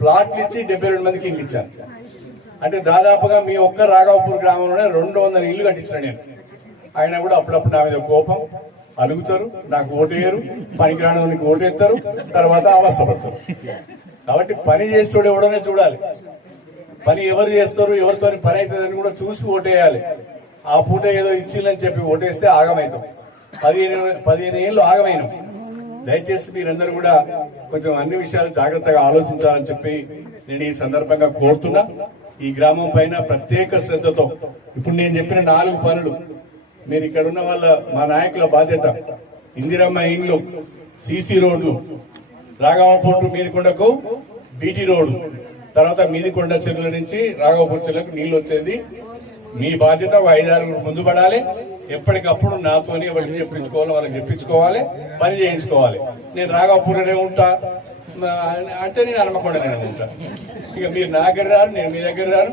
ప్లాట్లు ఇచ్చి డెబ్బై రెండు మందికి ఇల్లు ఇచ్చాను అంటే దాదాపుగా మీ ఒక్క రాఘవపూర్ గ్రామంలోనే రెండు వందల ఇల్లు కట్టించిన నేను. ఆయన కూడా అప్పుడప్పుడు నా మీద కోపం అడుగుతారు నాకు ఓటేయరు పనికిరానికి ఓటేస్తారు తర్వాత అవస్థపడతారు. కాబట్టి పని చేసేటోడు ఎవడనే చూడాలి. పని ఎవరు చేస్తారు ఎవరితో పని అవుతుందని కూడా చూసి ఓటేయాలి. ఆ పూట ఏదో ఇచ్చిందని చెప్పి ఓటేస్తే ఆగమవుతాం. పదిహేను పదిహేను ఏళ్ళు ఆగమైనాం. దయచేసి మీరందరూ కూడా కొంచెం అన్ని విషయాలు జాగ్రత్తగా ఆలోచించాలని చెప్పి నేను ఈ సందర్భంగా కోరుతున్నా. ఈ గ్రామం పైన ప్రత్యేక శ్రద్ధతో ఇప్పుడు నేను చెప్పిన నాలుగు పనులు మీరు ఇక్కడ ఉన్న వాళ్ళ మా నాయకుల బాధ్యత ఇందిరమ్మ ఇండ్లు సీసీ రోడ్లు రాఘవపూర్ మీదికొండకు బీటీ రోడ్డు తర్వాత మీదికొండ చెరువుల నుంచి రాఘవపూర్ చెరువులకు నీళ్ళు వచ్చేది. మీ బాధ్యత ఒక ఐదారు ముందు పడాలి ఎప్పటికప్పుడు నాతోనే వాళ్ళకి చెప్పించుకోవాలి వాళ్ళకి చెప్పించుకోవాలి పని చేయించుకోవాలి. నేను రాఘవపూర్లోనే ఉంటా. అంటే నేను హనుమకొండలోనే ఉంటా. ఇక మీరు నా దగ్గర రారు నేను మీ దగ్గర రాను.